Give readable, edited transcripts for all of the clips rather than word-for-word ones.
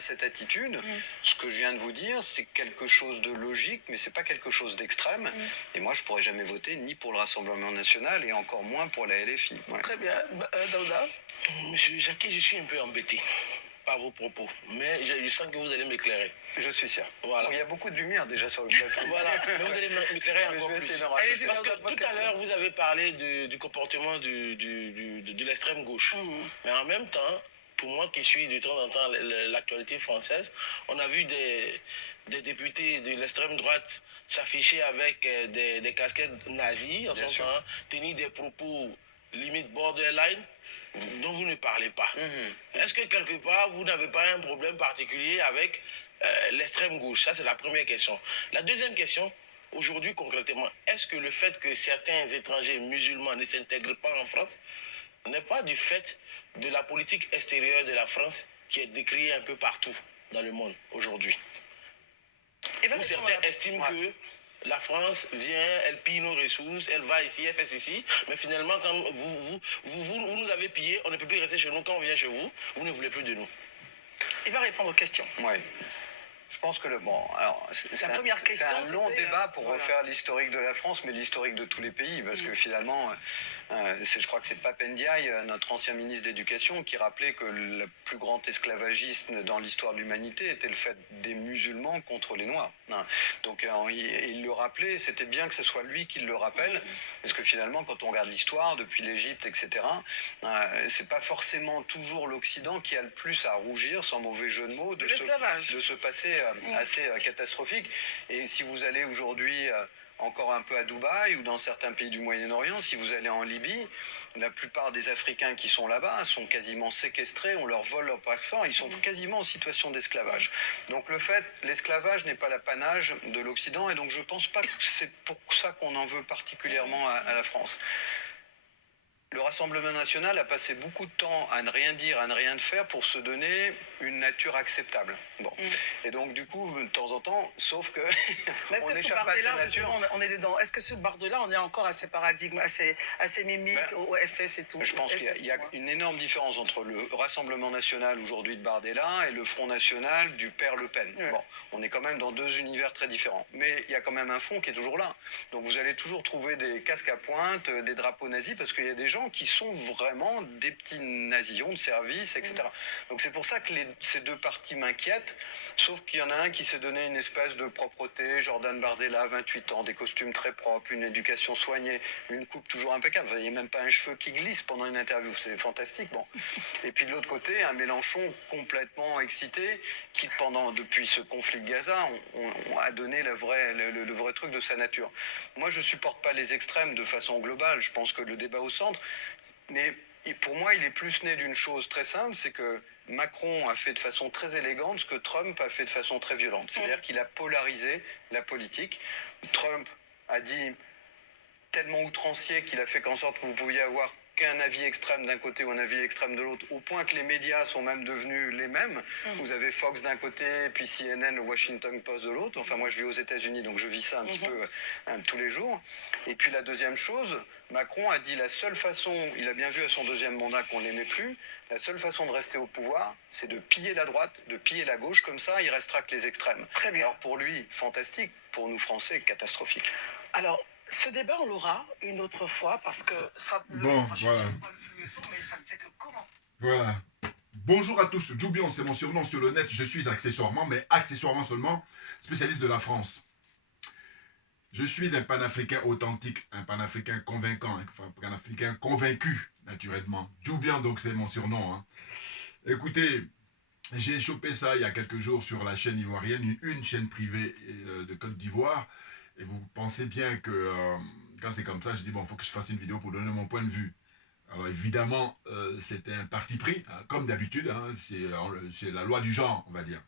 a cette attitude, ce que je viens de vous dire, c'est quelque chose de logique, mais c'est pas quelque chose d'extrême. Et moi, je pourrais jamais voter ni pour le Rassemblement national et encore moins pour la LFI. Ouais. Très bien. Daouda. Monsieur Jacquet, je suis un peu embêté par vos propos, mais je sens que vous allez m'éclairer. Je suis sûr. Voilà. Il y a beaucoup de lumière déjà sur le plateau. Voilà, mais vous allez m'éclairer encore plus. Parce que tout à l'heure, vous avez parlé du comportement de l'extrême gauche. Mais en même temps, pour moi qui suis de temps en temps l'actualité française, on a vu des députés de l'extrême droite s'afficher avec des casquettes nazies, en son temps, tenir des propos limite borderline, dont vous ne parlez pas. Est-ce que quelque part, vous n'avez pas un problème particulier avec l'extrême gauche? Ça, c'est la première question. La deuxième question, aujourd'hui, concrètement, est-ce que le fait que certains étrangers musulmans ne s'intègrent pas en France n'est pas du fait de la politique extérieure de la France qui est décriée un peu partout dans le monde aujourd'hui? Où certains estiment que la France vient, elle pille nos ressources, elle va ici, elle fait ceci, mais finalement, quand vous nous avez pillé, on ne peut plus rester chez nous. Quand on vient chez vous, vous ne voulez plus de nous. Il va répondre aux questions. Oui. Je pense que c'est un long débat pour refaire l'historique de la France, mais l'historique de tous les pays, parce que finalement, je crois que c'est Pape Ndiaye, notre ancien ministre de l'Éducation, qui rappelait que le plus grand esclavagisme dans l'histoire de l'humanité était le fait des musulmans contre les Noirs. Donc il le rappelait, c'était bien que ce soit lui qui le rappelle, parce que finalement, quand on regarde l'histoire, depuis l'Égypte, etc., c'est pas forcément toujours l'Occident qui a le plus à rougir, sans mauvais jeu de mots, de ce passé assez catastrophique. Et si vous allez aujourd'hui encore un peu à Dubaï ou dans certains pays du Moyen-Orient, si vous allez en Libye, la plupart des Africains qui sont là-bas sont quasiment séquestrés, on leur vole leur passeport, ils sont quasiment en situation d'esclavage. Donc l'esclavage n'est pas l'apanage de l'Occident, et donc je pense pas que c'est pour ça qu'on en veut particulièrement à la France. Le Rassemblement national a passé beaucoup de temps à ne rien dire, à ne rien faire pour se donner une nature acceptable. Bon. Et donc, du coup, de temps en temps, sauf que on n'échappe pas à cette nature. On est dedans. Est-ce que ce Bardella, on est encore à ces paradigmes, à ces mimiques, au FS et tout? Je pense qu'il y a une énorme différence entre le Rassemblement national aujourd'hui de Bardella et le Front national du père Le Pen. Bon, on est quand même dans deux univers très différents. Mais il y a quand même un fond qui est toujours là. Donc, vous allez toujours trouver des casques à pointe, des drapeaux nazis, parce qu'il y a des gens qui sont vraiment des petits nazillons de service, etc. Donc c'est pour ça que ces deux partis m'inquiètent, sauf qu'il y en a un qui s'est donné une espèce de propreté, Jordan Bardella, 28 ans, des costumes très propres, une éducation soignée, une coupe toujours impeccable, il n'y a même pas un cheveu qui glisse pendant une interview, c'est fantastique. Bon. Et puis de l'autre côté, un Mélenchon complètement excité, qui depuis ce conflit de Gaza, a donné le vrai truc de sa nature. Moi je supporte pas les extrêmes de façon globale, je pense que le débat au centre, mais pour moi, il est plus né d'une chose très simple, c'est que Macron a fait de façon très élégante ce que Trump a fait de façon très violente. C'est-à-dire qu'il a polarisé la politique. Trump a dit tellement outrancier qu'il a fait qu'en sorte que vous pouviez avoir qu'un avis extrême d'un côté ou un avis extrême de l'autre, au point que les médias sont même devenus les mêmes. Vous avez Fox d'un côté, puis CNN, le Washington Post de l'autre. Enfin, moi, je vis aux États-Unis, donc je vis ça un petit peu tous les jours. Et puis la deuxième chose, Macron a dit la seule façon, il a bien vu à son deuxième mandat qu'on l'aimait plus, la seule façon de rester au pouvoir, c'est de piller la droite, de piller la gauche, comme ça, il restera que les extrêmes. Très bien. Alors pour lui, fantastique, pour nous Français, catastrophique. Alors, ce débat, on l'aura une autre fois parce que ça. Bon, voilà. Mais ça ne fait que comment. Voilà. Bonjour à tous. Djoubion, c'est mon surnom sur le net. Je suis accessoirement, mais accessoirement seulement, spécialiste de la France. Je suis un panafricain authentique, un panafricain convaincant, un panafricain convaincu, naturellement. Djoubion, donc, c'est mon surnom. Hein. Écoutez, j'ai chopé ça il y a quelques jours sur la chaîne ivoirienne, une chaîne privée de Côte d'Ivoire. Et vous pensez bien que quand c'est comme ça, je dis bon, il faut que je fasse une vidéo pour donner mon point de vue. Alors évidemment, c'était un parti pris, hein, comme d'habitude, hein, c'est la loi du genre, on va dire.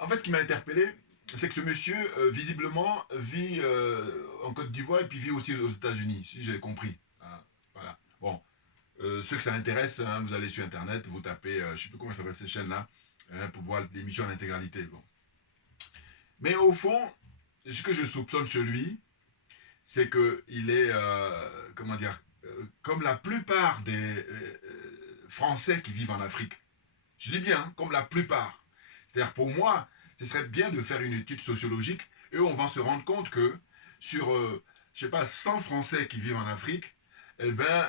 En fait, ce qui m'a interpellé, c'est que ce monsieur, visiblement, vit en Côte d'Ivoire et puis vit aussi aux États-Unis, si j'ai compris. Hein, voilà. Bon, ceux que ça intéresse, hein, vous allez sur Internet, vous tapez, je ne sais plus comment s'appelle cette chaîne-là, hein, pour voir l'émission en intégralité. Bon. Mais au fond, ce que je soupçonne chez lui, c'est qu'il est, comment dire, comme la plupart des Français qui vivent en Afrique. Je dis bien, hein, comme la plupart. C'est-à-dire, pour moi, ce serait bien de faire une étude sociologique et on va se rendre compte que sur, je sais pas, 100 Français qui vivent en Afrique, eh ben,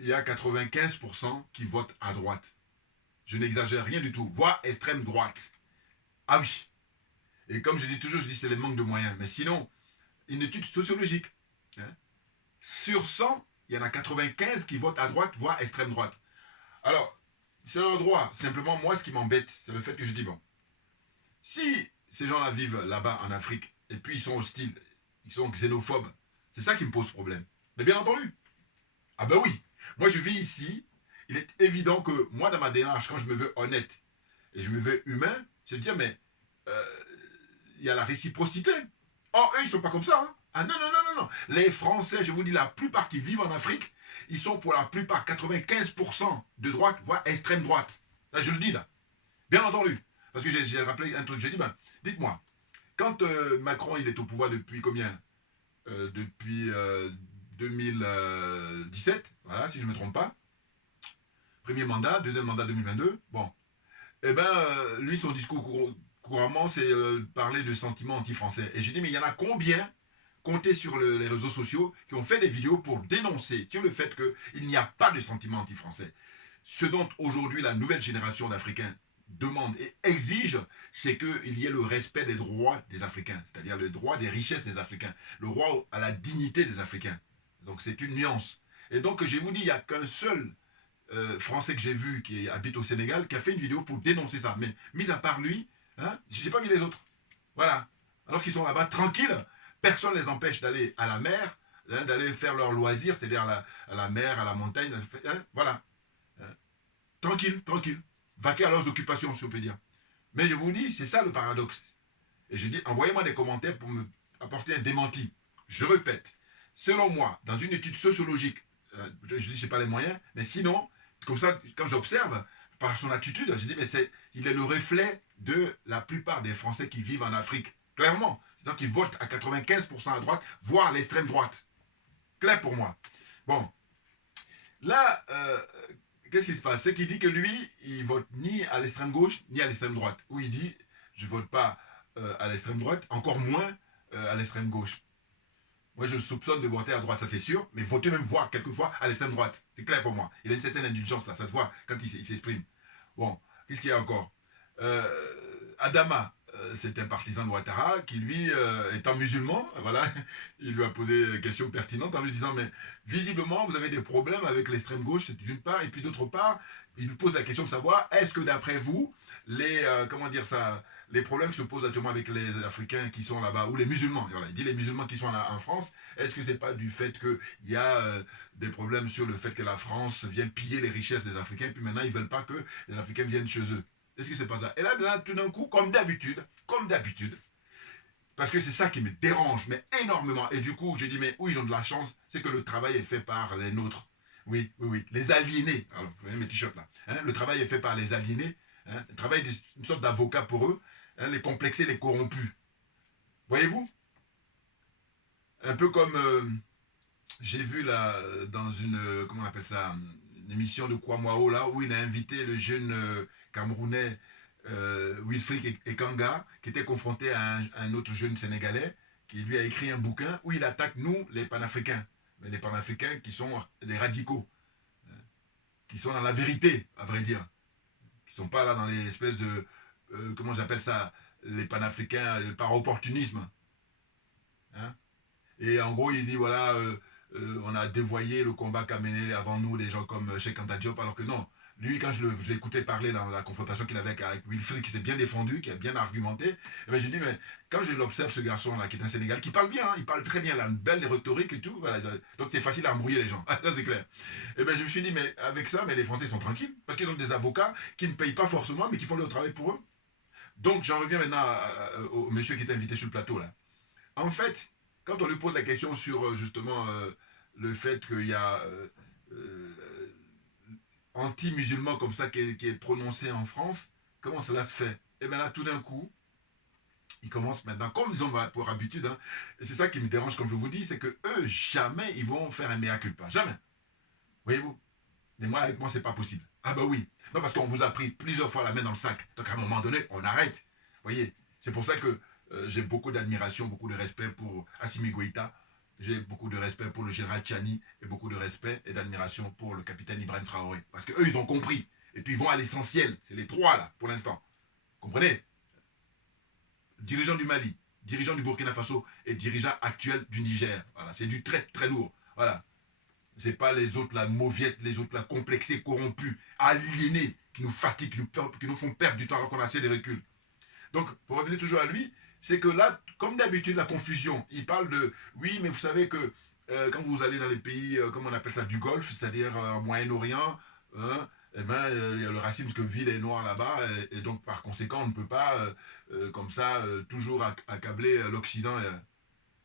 il y a 95% qui votent à droite. Je n'exagère rien du tout, voire extrême droite. Ah oui. Et comme je dis toujours, je dis c'est le manque de moyens. Mais sinon, une étude sociologique. Hein, sur 100, il y en a 95 qui votent à droite, voire extrême droite. Alors, c'est leur droit. Simplement, moi, ce qui m'embête, c'est le fait que je dis, bon, si ces gens-là vivent là-bas en Afrique, et puis ils sont hostiles, ils sont xénophobes, c'est ça qui me pose problème. Mais bien entendu. Ah ben oui. Moi, je vis ici. Il est évident que moi, dans ma démarche, quand je me veux honnête et je me veux humain, c'est de dire, mais il y a la réciprocité. Or, eux, ils ne sont pas comme ça. Hein. Ah non, non, non, non, non. Les Français, je vous dis, la plupart qui vivent en Afrique, ils sont pour la plupart 95% de droite, voire extrême droite. Là, je le dis là. Bien entendu. Parce que j'ai rappelé un truc. J'ai dit, ben, dites-moi, quand Macron, il est au pouvoir depuis combien depuis 2017, voilà, si je ne me trompe pas. Premier mandat, deuxième mandat 2022. Bon. Eh ben, lui, son discours couramment, c'est parler de sentiments anti-français. Et j'ai dit, mais il y en a combien, comptez sur les réseaux sociaux, qui ont fait des vidéos pour dénoncer sur le fait qu'il n'y a pas de sentiments anti-français. Ce dont aujourd'hui la nouvelle génération d'Africains demande et exige, c'est qu'il y ait le respect des droits des Africains, c'est-à-dire le droit des richesses des Africains, le droit à la dignité des Africains. Donc c'est une nuance. Et donc je vous dis, il n'y a qu'un seul Français que j'ai vu qui habite au Sénégal qui a fait une vidéo pour dénoncer ça. Mais mis à part lui, hein, je n'ai pas vu les autres. Voilà. Alors qu'ils sont là-bas tranquilles, personne ne les empêche d'aller à la mer, hein, d'aller faire leurs loisirs, c'est-à-dire à la mer, à la montagne, hein, voilà. Hein. Tranquille, tranquille. Vaquer à leurs occupations, si on peut dire. Mais je vous dis, c'est ça le paradoxe. Et je dis, envoyez-moi des commentaires pour me apporter un démenti. Je répète, selon moi, dans une étude sociologique, je dis, je n'ai pas les moyens, mais sinon, comme ça, quand j'observe, par son attitude, je dis, mais il est le reflet de la plupart des Français qui vivent en Afrique. Clairement. C'est-à-dire qu'ils votent à 95% à droite, voire l'extrême droite. Clair pour moi. Bon. Là, qu'est-ce qui se passe? C'est qu'il dit que lui, il vote ni à l'extrême gauche, ni à l'extrême droite. Ou il dit, je ne vote pas à l'extrême droite, encore moins à l'extrême gauche. Moi, je soupçonne de voter à droite, ça c'est sûr, mais voter même voir quelquefois à l'extrême droite. C'est clair pour moi. Il a une certaine indulgence là, ça se voit quand il s'exprime. Bon, qu'est-ce qu'il y a encore? Adama, c'est un partisan de Ouattara qui, lui, étant musulman, voilà, il lui a posé une question pertinente en lui disant, mais visiblement, vous avez des problèmes avec l'extrême gauche, c'est d'une part, et puis d'autre part, il lui pose la question de savoir, est-ce que d'après vous, les problèmes qui se posent actuellement avec les Africains qui sont là-bas, ou les musulmans, voilà, il dit les musulmans qui sont en France, est-ce que c'est pas du fait qu'il y a des problèmes sur le fait que la France vienne piller les richesses des Africains, puis maintenant ils veulent pas que les Africains viennent chez eux? Est-ce que c'est pas ça? Et là, tout d'un coup, comme d'habitude, parce que c'est ça qui me dérange, mais énormément, et du coup, j'ai dit, mais où ils ont de la chance, c'est que le travail est fait par les nôtres. Oui, oui, oui, les aliénés. Alors, vous voyez mes t-shirts là. Hein, le travail est fait par les aliénés. Hein, le travail est une sorte d'avocat pour eux. Hein, les complexés, les corrompus. Voyez-vous? Un peu comme j'ai vu là, dans une, comment on appelle ça, une émission de Kwamwao là, où il a invité le jeune Camerounais Wilfried Ekanga, qui était confronté à un autre jeune Sénégalais, qui lui a écrit un bouquin où il attaque nous, les panafricains. Mais les panafricains qui sont des radicaux, qui sont dans la vérité, à vrai dire, qui ne sont pas là dans les espèces de, comment j'appelle ça, les panafricains par opportunisme. Hein? Et en gros, il dit, voilà, on a dévoyé le combat qu'a mené avant nous des gens comme Cheikh Anta Diop, alors que non. Lui, quand je l'ai écouté parler dans la confrontation qu'il avait avec Wilfried, qui s'est bien défendu, qui a bien argumenté, et j'ai dit, mais quand je l'observe, ce garçon-là, qui est un Sénégal, qui parle bien, hein, il parle très bien, là, une belle rhétorique et tout, voilà, donc c'est facile à embrouiller les gens, ça c'est clair. Et je me suis dit, mais avec ça, mais les Français sont tranquilles, parce qu'ils ont des avocats qui ne payent pas forcément, mais qui font le travail pour eux. Donc j'en reviens maintenant au monsieur qui est invité sur le plateau, là. En fait, quand on lui pose la question sur, justement, le fait qu'il y a... anti-musulman comme ça qui est prononcé en France, comment cela se fait? Et bien là, tout d'un coup, ils commencent maintenant, comme ils ont pour habitude, hein, et c'est ça qui me dérange, comme je vous dis, c'est que eux, jamais ils vont faire un mea culpa. Jamais. Voyez-vous? Mais moi, avec moi, c'est pas possible. Ah bah oui. Non, parce qu'on vous a pris plusieurs fois la main dans le sac. Donc à un moment donné, on arrête. Vous voyez, c'est pour ça que j'ai beaucoup d'admiration, beaucoup de respect pour Assimi Goïta. J'ai beaucoup de respect pour le général Tchani et beaucoup de respect et d'admiration pour le capitaine Ibrahim Traoré. Parce qu'eux, ils ont compris. Et puis ils vont à l'essentiel. C'est les trois là, pour l'instant. Comprenez? Dirigeant du Mali, dirigeant du Burkina Faso et dirigeant actuel du Niger. Voilà, c'est du très très lourd. Voilà. C'est pas les autres là, mauviettes, les autres là, complexés, corrompus, aliénés, qui nous fatiguent, qui nous font perdre du temps alors qu'on a assez de recul. Donc, pour revenir toujours à lui, c'est que là, comme d'habitude, la confusion, il parle de, oui, mais vous savez que quand vous allez dans les pays, comme on appelle ça, du Golfe, c'est-à-dire Moyen-Orient, hein, eh ben, le racisme, parce que ville est noire là-bas, et donc par conséquent, on ne peut pas, comme ça, toujours accabler l'Occident.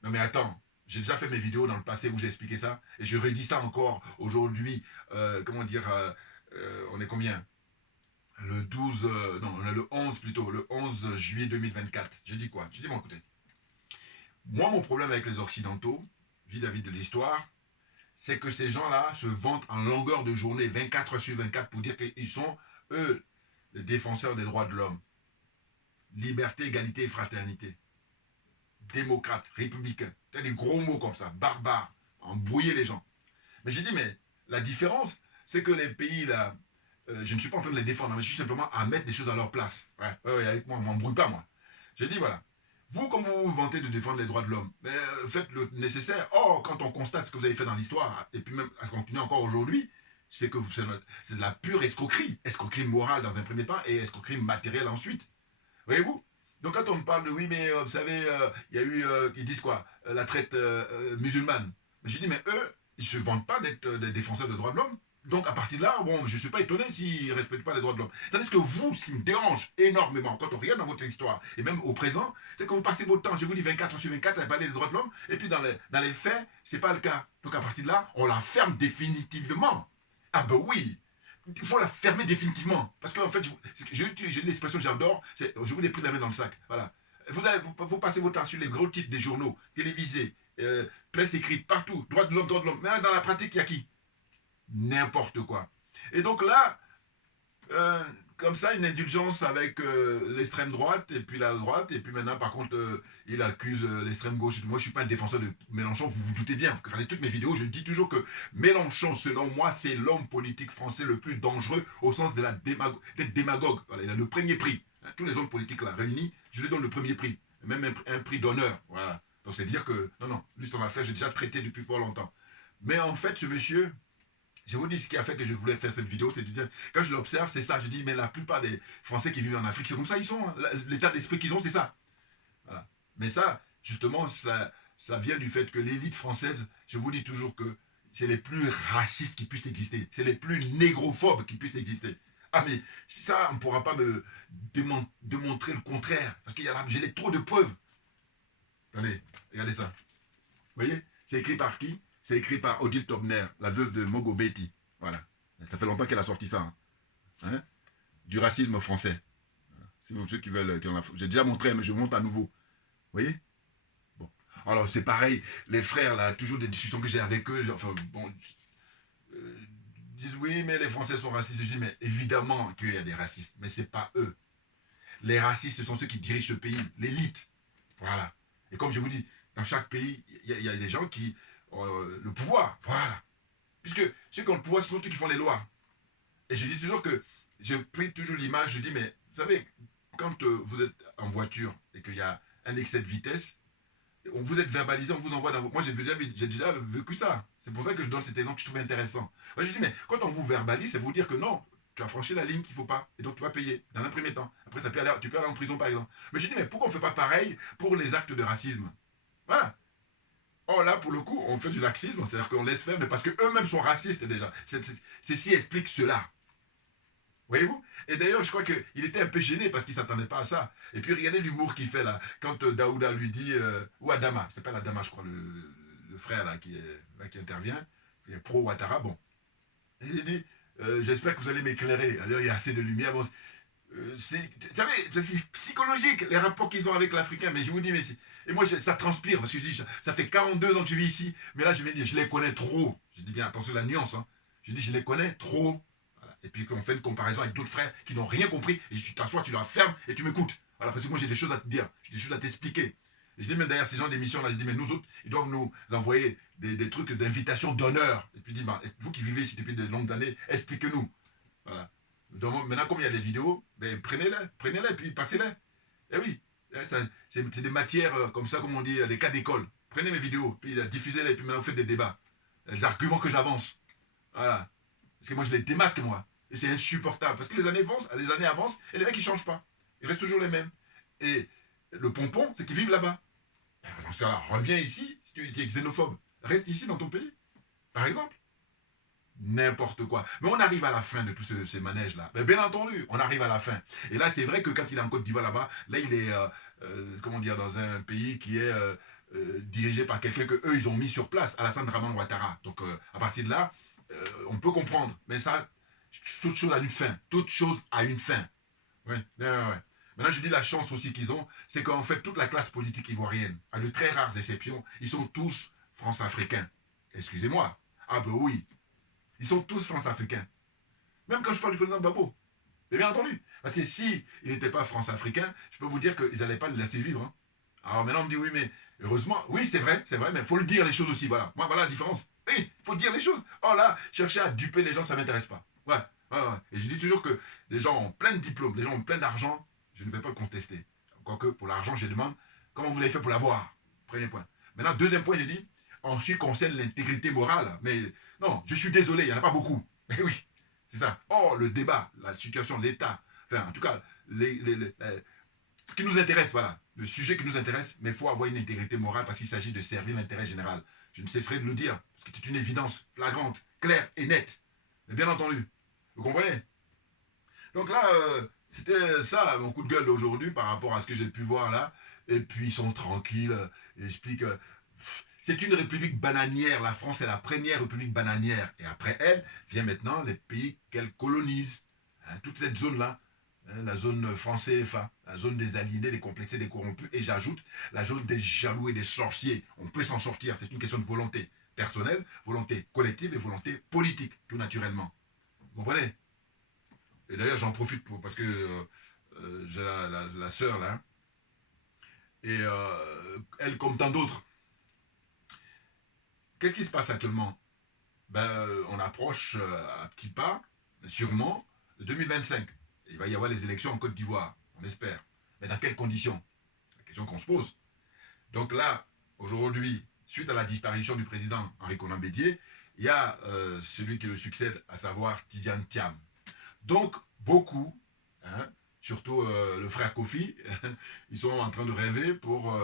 Non mais attends, j'ai déjà fait mes vidéos dans le passé où j'ai expliqué ça, et je redis ça encore aujourd'hui, comment dire, on est combien? Le 12, non, on est le 11 plutôt, le 11 juillet 2024. J'ai dit quoi? J'ai dit, bon, écoutez, moi, mon problème avec les Occidentaux, vis-à-vis de l'histoire, c'est que ces gens-là se vantent en longueur de journée, 24 heures sur 24, pour dire qu'ils sont, eux, les défenseurs des droits de l'homme. Liberté, égalité et fraternité. Démocrate, républicain. C'est des gros mots comme ça, barbares, embrouiller les gens. Mais j'ai dit, mais la différence, c'est que les pays, là, je ne suis pas en train de les défendre, mais je suis simplement à mettre des choses à leur place. Ouais, avec moi, ne m'embrouille pas, moi. J'ai dit, voilà. Vous, comme vous vous vantez de défendre les droits de l'homme, faites le nécessaire. Or, quand on constate ce que vous avez fait dans l'histoire, et puis même à ce qu'on continue encore aujourd'hui, c'est que c'est de la pure escroquerie. Escroquerie morale dans un premier temps et escroquerie matérielle ensuite. Voyez-vous? Donc quand on me parle de, oui, mais vous savez, il y a eu, ils disent quoi? La traite musulmane. J'ai dit, mais eux, ils ne se vantent pas d'être des défenseurs des droits de l'homme. Donc à partir de là, bon, je ne suis pas étonné s'ils ne respectent pas les droits de l'homme. Tandis que vous, ce qui me dérange énormément, quand on regarde dans votre histoire, et même au présent, c'est que vous passez votre temps, je vous dis 24 heures sur 24, à parler des droits de l'homme, et puis dans les faits, ce n'est pas le cas. Donc à partir de là, on la ferme définitivement. Ah ben oui, il faut la fermer définitivement. Parce qu'en fait, j'ai une expression que j'adore, c'est je vous ai pris la main dans le sac. Voilà. Vous passez votre temps sur les gros titres des journaux, télévisés, presse écrite, partout, droits de l'homme, droits de l'homme. Mais dans la pratique, il y a qui? N'importe quoi. Et donc là, comme ça, une indulgence avec l'extrême droite et puis la droite. Et puis maintenant, par contre, il accuse l'extrême gauche. Moi, je ne suis pas un défenseur de Mélenchon, vous vous doutez bien. Vous regardez toutes mes vidéos, je dis toujours que Mélenchon, selon moi, c'est l'homme politique français le plus dangereux au sens de d'être démagogue. Voilà, il a le premier prix. Tous les hommes politiques là réunis, je lui donne le premier prix. Même un prix d'honneur. Voilà. Donc c'est dire que, non, lui, son affaire, j'ai déjà traité depuis fort longtemps. Mais en fait, ce monsieur... Je vous dis ce qui a fait que je voulais faire cette vidéo, c'est de dire, quand je l'observe, c'est ça. Je dis, mais la plupart des Français qui vivent en Afrique, c'est comme ça ils sont. L'état d'esprit qu'ils ont, c'est ça. Voilà. Mais ça, justement, ça vient du fait que l'élite française, je vous dis toujours que c'est les plus racistes qui puissent exister. C'est les plus négrophobes qui puissent exister. Ah mais ça, on ne pourra pas me démontrer le contraire. Parce qu'il y a là, j'ai trop de preuves. Attendez, regardez ça. Vous voyez? C'est écrit par qui? C'est écrit par Odile Tobner, la veuve de Mogobeti. Voilà. Ça fait longtemps qu'elle a sorti ça. Hein? Du racisme français. Si vous ceux qui veulent... J'ai déjà montré, mais je montre à nouveau. Vous voyez? Bon. Alors, c'est pareil. Les frères, là, toujours des discussions que j'ai avec eux. Enfin, bon... disent, oui, mais les Français sont racistes. Je dis, mais évidemment qu'il y a des racistes. Mais ce n'est pas eux. Les racistes, ce sont ceux qui dirigent ce pays. L'élite. Voilà. Et comme je vous dis, dans chaque pays, il y a des gens qui... le pouvoir, voilà. Puisque ceux qui ont le pouvoir, ce sont ceux qui font les lois. Et je dis toujours que, je prie toujours l'image, je dis, mais vous savez, quand vous êtes en voiture et qu'il y a un excès de vitesse, vous êtes verbalisé, on vous envoie dans vos... Moi, j'ai déjà vécu ça. C'est pour ça que je donne cet exemple que je trouve intéressant. Moi, je dis, mais quand on vous verbalise, c'est vous dire que non, tu as franchi la ligne qu'il ne faut pas, et donc tu vas payer dans un premier temps. Après, tu peux aller en prison, par exemple. Mais je dis, mais pourquoi on ne fait pas pareil pour les actes de racisme? Voilà. Oh là, pour le coup, on fait du laxisme, c'est-à-dire qu'on laisse faire, mais parce qu'eux-mêmes sont racistes déjà. Ceci explique cela. Voyez-vous? Et d'ailleurs, je crois qu'il était un peu gêné parce qu'il ne s'attendait pas à ça. Et puis, regardez l'humour qu'il fait là, quand Daouda lui dit, ou Adama, c'est pas Adama, je crois, le frère là qui intervient, qui est pro-Ouattara, bon. Et il dit, j'espère que vous allez m'éclairer. Alors, il y a assez de lumière. Bon, c'est psychologique, les rapports qu'ils ont avec l'Africain, mais je vous dis, mais et moi, ça transpire, parce que je dis, ça fait 42 ans que je vis ici, mais là, je me dis, je les connais trop. Je dis bien, attention à la nuance, hein. Je dis, je les connais trop. Voilà. Voilà. Et puis qu'on fait une comparaison avec d'autres frères qui n'ont rien compris, et tu t'assois, tu la fermes et tu m'écoutes. Voilà, parce que moi j'ai des choses à te dire, j'ai des choses à t'expliquer. Et je dis même derrière ces gens d'émission-là, je dis mais nous autres, ils doivent nous envoyer des trucs d'invitation d'honneur. Et puis je dis, bah, vous qui vivez ici depuis de longues années, expliquez-nous. Voilà. Donc, maintenant, comme il y a des vidéos, ben, prenez-les, puis passez-les. Eh oui, c'est des matières comme ça, comme on dit, des cas d'école. Prenez mes vidéos, puis diffusez-les, puis maintenant vous faites des débats. Les arguments que j'avance. Voilà. Parce que moi, je les démasque, moi. Et c'est insupportable. Parce que les années avancent, et les mecs, ils ne changent pas. Ils restent toujours les mêmes. Et le pompon, c'est qu'ils vivent là-bas. Dans ce cas-là, reviens ici, si tu es xénophobe. Reste ici dans ton pays, par exemple. N'importe quoi. Mais on arrive à la fin de tous ces manèges-là. Mais bien entendu, on arrive à la fin. Et là, c'est vrai que quand il est en Côte d'Ivoire là-bas, là, il est, comment dire, dans un pays qui est dirigé par quelqu'un qu'eux, ils ont mis sur place, Alassane Dramane Ouattara. Donc, à partir de là, on peut comprendre. Mais ça, toute chose a une fin. Toute chose a une fin. Ouais. Maintenant, je dis la chance aussi qu'ils ont, c'est qu'en fait, toute la classe politique ivoirienne, à de très rares exceptions, ils sont tous France-africains. Excusez-moi. Ah ben oui. Ils sont tous France-africains. Même quand je parle du président Gbagbo. Mais bien entendu. Parce que si il n'était pas France-africain, je peux vous dire qu'ils n'allaient pas le laisser vivre. Hein. Alors maintenant, on me dit, oui, mais heureusement, oui, c'est vrai, mais il faut le dire les choses aussi. Voilà. Moi, voilà la différence. Oui, il faut dire les choses. Oh là, chercher à duper les gens, ça ne m'intéresse pas. Ouais. Et je dis toujours que les gens ont plein de diplômes, les gens ont plein d'argent, je ne vais pas le contester. Quoique, pour l'argent, je demande, comment vous l'avez fait pour l'avoir? Premier point. Maintenant, deuxième point, j'ai dit, en ce qui concerne l'intégrité morale, mais non, je suis désolé, il n'y en a pas beaucoup. Mais oui, c'est ça. Oh, le débat, la situation, l'État, enfin, en tout cas, ce qui nous intéresse, voilà, le sujet qui nous intéresse, mais il faut avoir une intégrité morale parce qu'il s'agit de servir l'intérêt général. Je ne cesserai de le dire, parce que c'est une évidence flagrante, claire et nette. Mais bien entendu, vous comprenez? Donc là, c'était ça, mon coup de gueule d'aujourd'hui par rapport à ce que j'ai pu voir là. Et puis, ils sont tranquilles, ils expliquent... c'est une république bananière. La France est la première république bananière. Et après elle, vient maintenant les pays qu'elle colonise. Hein, toute cette zone-là, hein, la zone franc-CFA, la zone des aliénés, des complexés, des corrompus. Et j'ajoute, la zone des jaloux et des sorciers. On peut s'en sortir, c'est une question de volonté personnelle, volonté collective et volonté politique, tout naturellement. Vous comprenez? Et d'ailleurs, j'en profite parce que j'ai la sœur là. Et elle, comme tant d'autres, qu'est-ce qui se passe actuellement? Ben, on approche à petits pas, sûrement, de 2025. Il va y avoir les élections en Côte d'Ivoire, on espère. Mais dans quelles conditions? C'est la question qu'on se pose. Donc là, aujourd'hui, suite à la disparition du président Henri Konan Bédié, il y a celui qui le succède, à savoir Tidiane Thiam. Donc, beaucoup, hein, surtout le frère Kofi, ils sont en train de rêver pour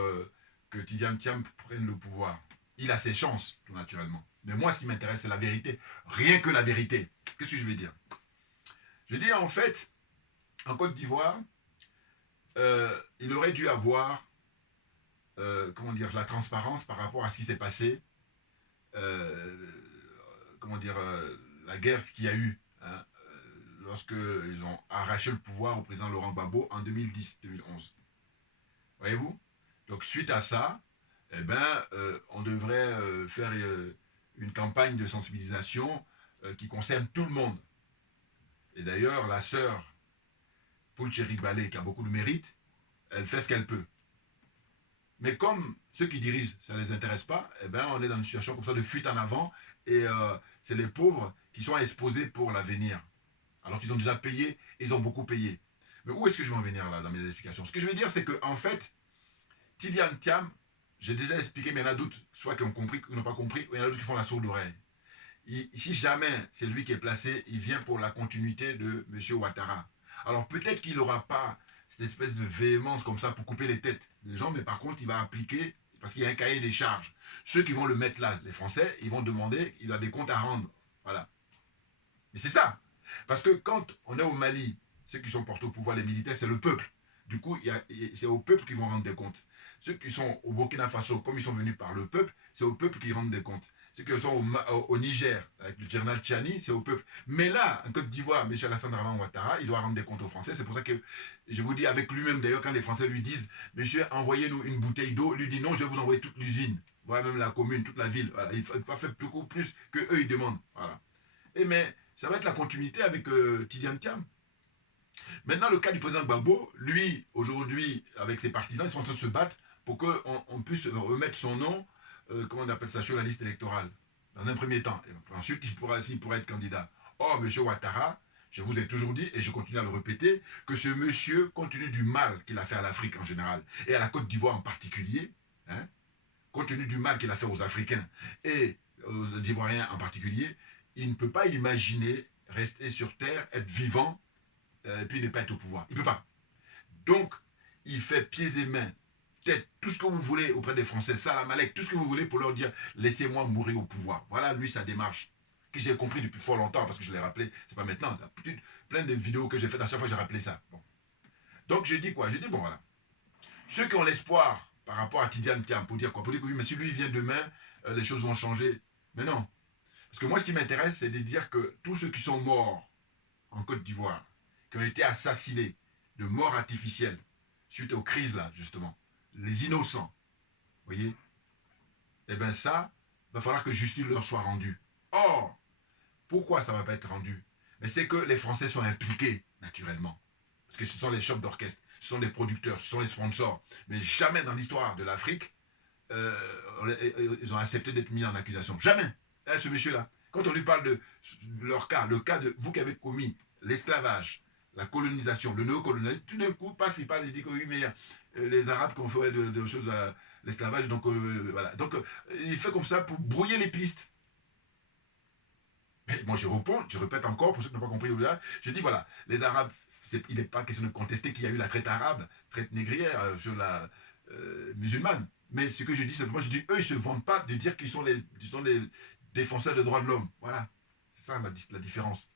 que Tidiane Thiam prenne le pouvoir. Il a ses chances, tout naturellement. Mais moi, ce qui m'intéresse, c'est la vérité. Rien que la vérité. Qu'est-ce que je vais dire? Je dis, en fait, en Côte d'Ivoire, il aurait dû avoir, comment dire, la transparence par rapport à ce qui s'est passé, comment dire, la guerre qu'il y a eu, hein, lorsqu'ils ont arraché le pouvoir au président Laurent Gbagbo en 2010-2011. Voyez-vous? Donc, suite à ça, eh ben, on devrait faire une campagne de sensibilisation qui concerne tout le monde. Et d'ailleurs, la sœur, Paul Chéri Balé, qui a beaucoup de mérite, elle fait ce qu'elle peut. Mais comme ceux qui dirigent, ça ne les intéresse pas, eh ben, on est dans une situation comme ça de fuite en avant, et c'est les pauvres qui sont exposés pour l'avenir. Alors qu'ils ont déjà payé, ils ont beaucoup payé. Mais où est-ce que je vais en venir là dans mes explications? Ce que je veux dire, c'est qu'en fait, Tidiane Thiam, j'ai déjà expliqué, mais il y en a d'autres, soit qui ont compris, qui n'ont pas compris, ou il y en a d'autres qui font la sourde oreille. Si jamais c'est lui qui est placé, il vient pour la continuité de M. Ouattara. Alors peut-être qu'il n'aura pas cette espèce de véhémence comme ça pour couper les têtes des gens, mais par contre, il va appliquer, parce qu'il y a un cahier des charges. Ceux qui vont le mettre là, les Français, ils vont demander, il a des comptes à rendre. Voilà. Mais c'est ça. Parce que quand on est au Mali, ceux qui sont portés au pouvoir, les militaires, c'est le peuple. Du coup, c'est au peuple qu'ils vont rendre des comptes. Ceux qui sont au Burkina Faso, comme ils sont venus par le peuple, c'est au peuple qu'ils rendent des comptes. Ceux qui sont au Niger, avec le général Tchani, c'est au peuple. Mais là, en Côte d'Ivoire, M. Alassane Dramane Ouattara, il doit rendre des comptes aux Français. C'est pour ça que je vous dis avec lui-même, d'ailleurs, quand les Français lui disent « Monsieur, envoyez-nous une bouteille d'eau », lui dit « Non, je vais vous envoyer toute l'usine, voire même la commune, toute la ville. » Voilà. Il va faire beaucoup plus que eux ils demandent. Voilà. Et mais ça va être la continuité avec Tidiane Thiam. Maintenant, le cas du président Gbagbo, lui, aujourd'hui, avec ses partisans, ils sont en train de se battre pour qu'on puisse remettre son nom, comment on appelle ça, sur la liste électorale, dans un premier temps. Et ensuite, il pourra être candidat. Or, M. Ouattara, je vous ai toujours dit, et je continue à le répéter, que ce monsieur, compte tenu du mal qu'il a fait à l'Afrique en général, et à la Côte d'Ivoire en particulier, hein, compte tenu du mal qu'il a fait aux Africains et aux Ivoiriens en particulier, il ne peut pas imaginer rester sur Terre, être vivant, et puis ne pas être au pouvoir. Il ne peut pas. Donc, il fait pieds et mains, tête, tout ce que vous voulez auprès des Français, Salam Alek, tout ce que vous voulez pour leur dire « laissez-moi mourir au pouvoir ». Voilà, lui, sa démarche, que j'ai compris depuis fort longtemps, parce que je l'ai rappelé, c'est pas maintenant, plein de vidéos que j'ai faites, à chaque fois j'ai rappelé ça. Bon. Donc, je dis quoi? Je dis, bon, voilà. Ceux qui ont l'espoir par rapport à Tidiane Thiam, pour dire quoi? Pour dire que oui, mais si lui vient demain, les choses vont changer. Mais non. Parce que moi, ce qui m'intéresse, c'est de dire que tous ceux qui sont morts en Côte d'Ivoire, qui ont été assassinés de mort artificielle, suite aux crises là, justement, les innocents, vous voyez, eh bien ça, il va falloir que justice leur soit rendue. Or, pourquoi ça ne va pas être rendu? Mais c'est que les Français sont impliqués, naturellement. Parce que ce sont les chefs d'orchestre, ce sont les producteurs, ce sont les sponsors. Mais jamais dans l'histoire de l'Afrique, ils ont accepté d'être mis en accusation. Jamais. Ce monsieur-là, quand on lui parle de leur cas, le cas de vous qui avez commis l'esclavage, la colonisation, le néocolonialisme, tout d'un coup, paf, il parle, il dit que oui, mais les Arabes qu'on ferait de choses à l'esclavage, donc voilà. Donc, il fait comme ça pour brouiller les pistes. Mais moi, je réponds, je répète encore, pour ceux qui n'ont pas compris, je dis, voilà, les Arabes, il n'est pas question de contester qu'il y a eu la traite arabe, traite négrière sur la musulmane. Mais ce que je dis simplement, je dis, eux, ils ne se vantent pas de dire qu'ils sont les défenseurs des droits de l'homme. Voilà, c'est ça la différence.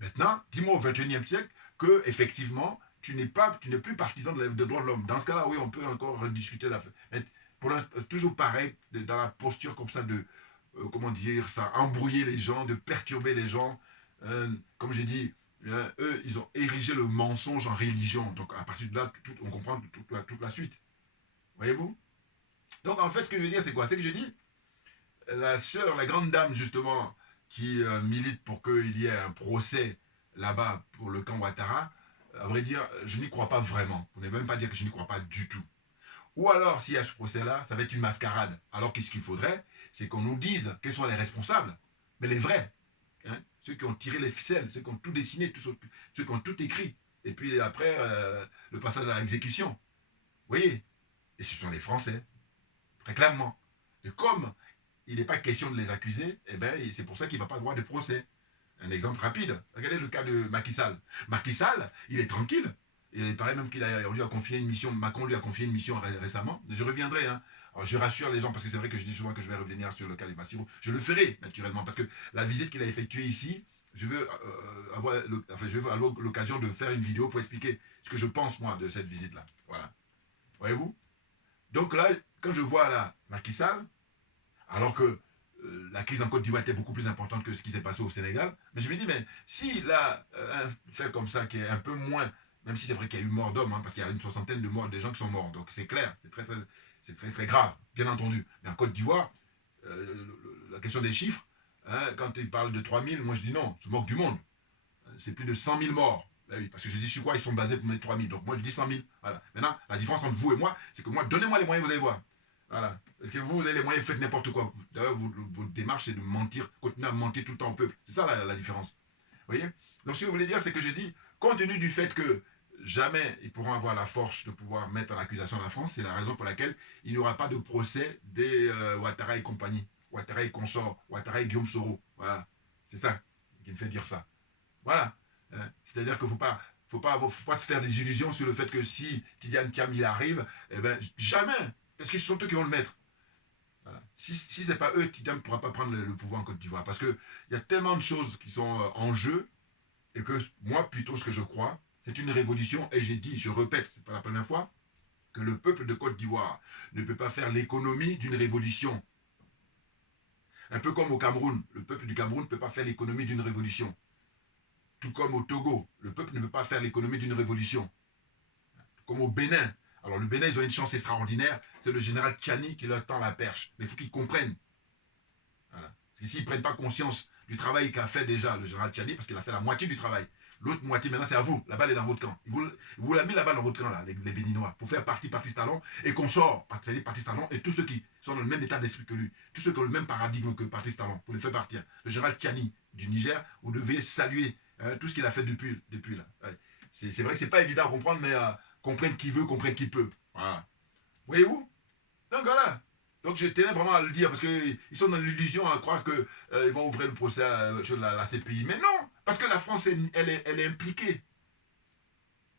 Maintenant, dis-moi au XXIe siècle que effectivement, tu n'es plus partisan des droits de l'homme. Dans ce cas-là, oui, on peut encore rediscuter l'affaire. Mais pour l'instant, c'est toujours pareil, dans la posture comme ça de, comment dire ça, embrouiller les gens, de perturber les gens. Comme j'ai dit, eux, ils ont érigé le mensonge en religion. Donc à partir de là, on comprend toute la suite. Voyez-vous? Donc en fait, ce que je veux dire, c'est quoi? C'est que je dis, la sœur, la grande dame, justement, qui milite pour qu'il y ait un procès là-bas pour le camp Ouattara, à vrai dire, je n'y crois pas vraiment. On n'est même pas dire que je n'y crois pas du tout. Ou alors, s'il y a ce procès-là, ça va être une mascarade. Alors qu'est-ce qu'il faudrait? C'est qu'on nous dise quels sont les responsables, mais les vrais. Hein, ceux qui ont tiré les ficelles, ceux qui ont tout dessiné, ceux qui ont tout écrit. Et puis après, le passage à l'exécution. Vous voyez? Et ce sont les Français. Très clairement. Et comme il n'est pas question de les accuser, eh ben, c'est pour ça qu'il ne va pas avoir de procès. Un exemple rapide. Regardez le cas de Macky Sall. Macky Sall, il est tranquille. Il paraît même qu'on lui a confié une mission, Macron lui a confié une mission récemment. Je reviendrai. Hein. Alors je rassure les gens, parce que c'est vrai que je dis souvent que je vais revenir sur le cas de Bassirou. Je le ferai, naturellement, parce que la visite qu'il a effectuée ici, je veux avoir l'occasion de faire une vidéo pour expliquer ce que je pense, moi, de cette visite-là. Voilà. Voyez-vous? Donc là, quand je vois là Macky Sall, alors que la crise en Côte d'Ivoire était beaucoup plus importante que ce qui s'est passé au Sénégal, mais je me dis, mais s'il a un fait comme ça qui est un peu moins, même si c'est vrai qu'il y a eu mort d'hommes, hein, parce qu'il y a une soixantaine de morts, des gens qui sont morts, donc c'est clair, c'est très grave, bien entendu. Mais en Côte d'Ivoire, la question des chiffres, hein, quand il parle de 3000, moi je dis non, je moque du monde. C'est plus de 100 000 morts. Ben oui, parce que je dis, je suis quoi, ils sont basés pour mettre 3000. Donc moi je dis 100 000. Voilà. Maintenant, la différence entre vous et moi, c'est que moi, donnez-moi les moyens, vous allez voir. Voilà. Parce que vous avez les moyens, vous faites n'importe quoi. D'ailleurs, votre démarche, c'est de mentir, continuer à mentir tout le temps au peuple. C'est ça la différence. Vous voyez? Donc ce que je voulais dire, c'est que je dis, compte tenu du fait que jamais ils pourront avoir la force de pouvoir mettre en accusation la France, c'est la raison pour laquelle il n'y aura pas de procès des Ouattara et compagnie. Ouattara et consorts, Ouattara et Guillaume Soro. Voilà. C'est ça qui me fait dire ça. Voilà. Hein? C'est-à-dire qu'il ne faut pas se faire des illusions sur le fait que si Tidiane Thiam il arrive, eh ben jamais. Parce que ce sont eux qui vont le mettre. Voilà. Si ce n'est pas eux, Tidiane ne pourra pas prendre le pouvoir en Côte d'Ivoire. Parce qu'il y a tellement de choses qui sont en jeu, et que moi, plutôt, ce que je crois, c'est une révolution. Et j'ai dit, je répète, ce n'est pas la première fois, que le peuple de Côte d'Ivoire ne peut pas faire l'économie d'une révolution. Un peu comme au Cameroun. Le peuple du Cameroun ne peut pas faire l'économie d'une révolution. Tout comme au Togo, le peuple ne peut pas faire l'économie d'une révolution. Tout comme au Bénin. Alors le Bénin, ils ont une chance extraordinaire, c'est le général Tchani qui leur tend la perche. Mais il faut qu'ils comprennent. Voilà. Parce que s'ils ne prennent pas conscience du travail qu'a fait déjà le général Tchiani, parce qu'il a fait la moitié du travail. L'autre moitié, maintenant, c'est à vous. La balle est dans votre camp. Vous l'avez mis la balle dans votre camp, là, les Béninois, pour faire partie Talon, et qu'on sort, c'est-à-dire Talon, et tous ceux qui sont dans le même état d'esprit que lui, tous ceux qui ont le même paradigme que Talon, pour les faire partir. Le général Tchiani du Niger, vous devez saluer tout ce qu'il a fait depuis là. Ouais. C'est vrai que c'est pas évident à comprendre, mais comprendre qui veut, comprendre qui peut. Voilà. Voyez-vous? Donc voilà. Donc je tenais vraiment à le dire, parce qu'ils sont dans l'illusion à croire qu'ils vont ouvrir le procès sur la CPI. Mais non, parce que la France, elle est impliquée.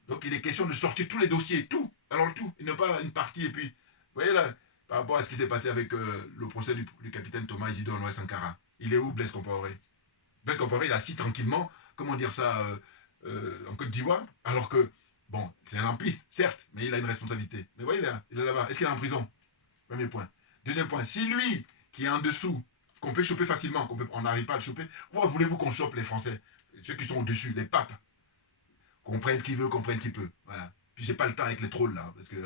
Donc il est question de sortir tous les dossiers, tout. Alors tout, il n'y a pas une partie. Et puis, vous voyez là, par rapport à ce qui s'est passé avec le procès du capitaine Thomas Isidore Noël Sankara. Il est où Blaise Compaoré? Blaise Compaoré, il est assis tranquillement, comment dire ça, en Côte d'Ivoire, alors que, bon, c'est un lampiste, certes, mais il a une responsabilité. Mais voyez là, il est là-bas. Est-ce qu'il est en prison? Premier point. Deuxième point, si lui, qui est en dessous, qu'on peut choper facilement, on n'arrive pas à le choper, pourquoi voulez-vous qu'on chope les Français? Ceux qui sont au-dessus, les papes. Comprennent qui veut, comprennent qui peut. Voilà. Puis j'ai pas le temps avec les trolls là, parce que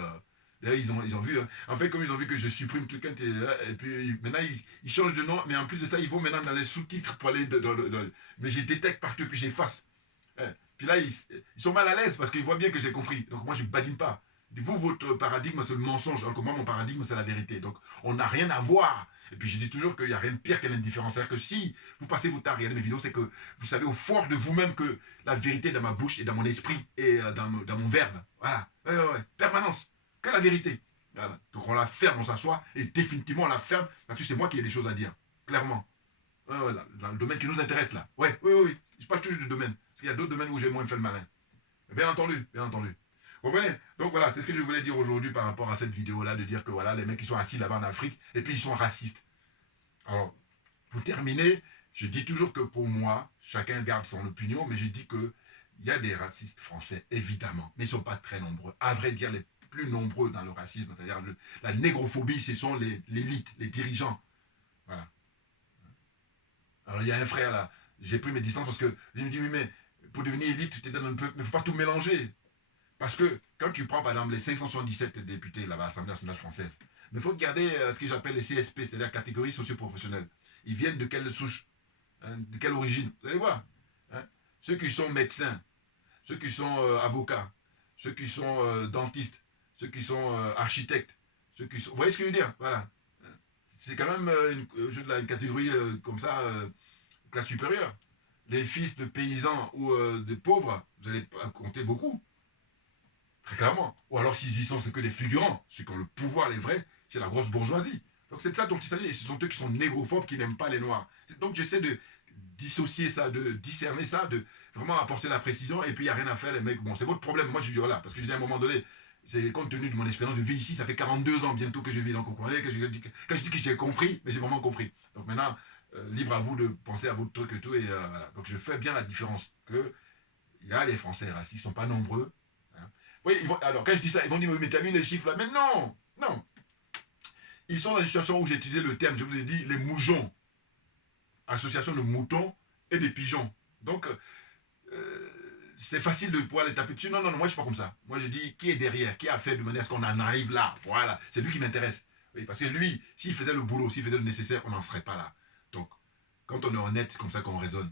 d'ailleurs ils ont vu, hein. En fait comme ils ont vu que je supprime tout quelqu'un, et puis maintenant ils changent de nom, mais en plus de ça ils vont maintenant dans les sous-titres pour aller mais je détecte partout, puis j'efface. Puis là ils sont mal à l'aise parce qu'ils voient bien que j'ai compris, donc moi je badine pas. Vous, votre paradigme, c'est le mensonge, alors que moi, mon paradigme, c'est la vérité. Donc, on n'a rien à voir. Et puis, je dis toujours qu'il n'y a rien de pire que l'indifférence. C'est-à-dire que si vous passez votre temps à regarder mes vidéos, c'est que vous savez au fort de vous-même que la vérité est dans ma bouche et dans mon esprit et dans mon verbe. Voilà. Ouais. Permanence. Que la vérité. Voilà. Donc, on la ferme, on s'assoit et définitivement, on la ferme. Parce que c'est moi qui ai des choses à dire. Clairement. Dans le domaine qui nous intéresse, là. Oui. Je parle toujours du domaine. Parce qu'il y a d'autres domaines où j'ai moins fait le malin. Bien entendu. Vous comprenez? Donc voilà, c'est ce que je voulais dire aujourd'hui par rapport à cette vidéo-là, de dire que voilà, les mecs qui sont assis là-bas en Afrique, et puis ils sont racistes. Alors, pour terminer, je dis toujours que pour moi, chacun garde son opinion, mais je dis que il y a des racistes français, évidemment, mais ils ne sont pas très nombreux. À vrai dire, les plus nombreux dans le racisme, c'est-à-dire la négrophobie, ce sont l'élite, les dirigeants. Voilà. Alors il y a un frère là, j'ai pris mes distances parce que il me dit, oui, mais pour devenir élite, tu te donnes un peu, mais il ne faut pas tout mélanger. Parce que quand tu prends par exemple les 577 députés là-bas à l'Assemblée nationale française, mais il faut regarder ce que j'appelle les CSP, c'est-à-dire catégories socio-professionnelles. Ils viennent de quelle souche, hein, de quelle origine? Vous allez voir. Hein, ceux qui sont médecins, ceux qui sont avocats, ceux qui sont dentistes, ceux qui sont architectes, ceux qui sont... Vous voyez ce que je veux dire? Voilà. C'est quand même une catégorie comme ça, classe supérieure. Les fils de paysans ou de pauvres, vous allez compter beaucoup. Très clairement. Ou alors s'ils y sont, c'est que des figurants. Ceux qui ont le pouvoir, les vrais, c'est la grosse bourgeoisie. Donc c'est de ça dont il s'agit. Et ce sont eux qui sont négrophobes, qui n'aiment pas les noirs. Donc j'essaie de dissocier ça, de discerner ça, de vraiment apporter la précision. Et puis il n'y a rien à faire, les mecs. Bon, c'est votre problème. Moi, je dis voilà. Parce que je dis à un moment donné, c'est compte tenu de mon expérience de vie ici, ça fait 42 ans bientôt que je vis. Donc vous comprenez, quand je dis que j'ai compris, mais j'ai vraiment compris. Donc maintenant, libre à vous de penser à votre truc et tout. Et voilà. Donc je fais bien la différence que il y a les Français racistes, ils ne sont pas nombreux. Oui, alors quand je dis ça, ils vont dire, mais t'as vu les chiffres là? Mais non. Ils sont dans une situation où j'ai utilisé le terme, je vous ai dit, les moujons. Association de moutons et des pigeons. Donc, c'est facile de pouvoir les taper dessus. Non, moi je ne suis pas comme ça. Moi je dis, qui est derrière? Qui a fait de manière à ce qu'on en arrive là? Voilà, c'est lui qui m'intéresse. Oui, parce que lui, s'il faisait le boulot, s'il faisait le nécessaire, on n'en serait pas là. Donc, quand on est honnête, c'est comme ça qu'on raisonne.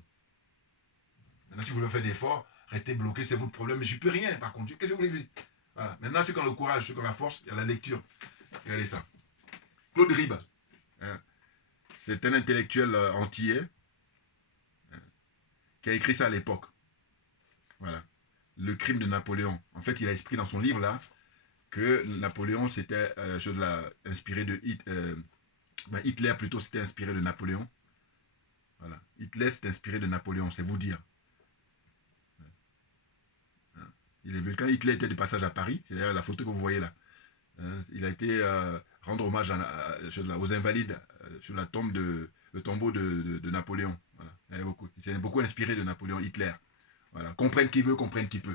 Maintenant, si vous voulez faire d'efforts, restez bloqué, c'est votre problème. Mais je ne peux rien, par contre. Qu'est-ce que vous voulez? Voilà. Maintenant, ceux qui ont le courage, ceux qui ont la force, il y a la lecture. Regardez ça. Claude Ribes, hein, c'est un intellectuel antillais hein, qui a écrit ça à l'époque. Voilà. Le crime de Napoléon. En fait, il a expliqué dans son livre là que Napoléon s'était inspiré de Hitler plutôt s'était inspiré de Napoléon. Voilà. Hitler s'est inspiré de Napoléon, c'est vous dire. Quand Hitler était de passage à Paris, c'est d'ailleurs la photo que vous voyez là, il a été rendre hommage aux invalides sur le tombeau de Napoléon. Voilà. Il s'est beaucoup inspiré de Napoléon, Hitler. Voilà. Comprenne qui veut, comprenne qui peut.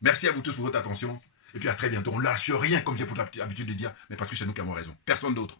Merci à vous tous pour votre attention. Et puis à très bientôt. On ne lâche rien, comme j'ai pour l'habitude de dire, mais parce que c'est nous qui avons raison. Personne d'autre.